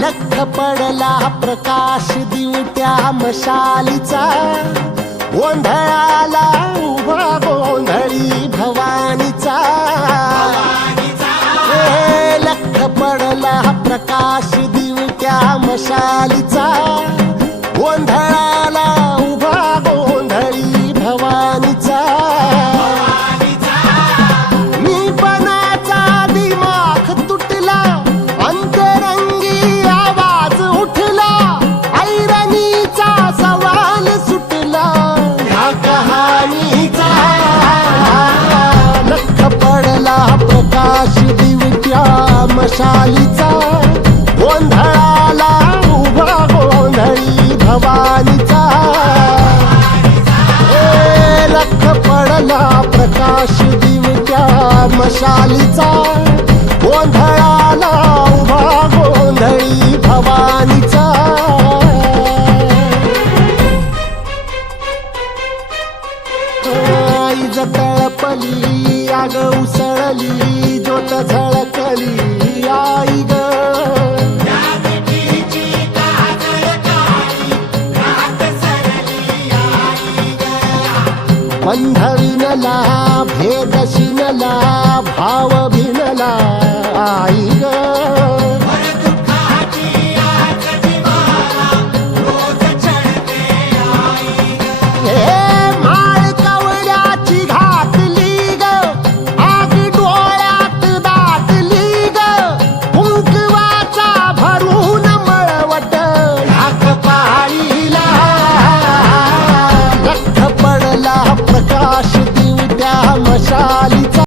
लख पडला प्रकाश दिवट्या मशालीचा. गोंधळाला मशालीचा गोंधळाला उभा गोंधळी भवानीचा. ए लख पडला प्रकाश दिवट्या मशालीचा. गोंधळाला उभा गोंधळी भवानीचा. जतळपली आग उसळली. ज्योत झळकली आई ग. बंध भेदशिनला भाव भिनला आई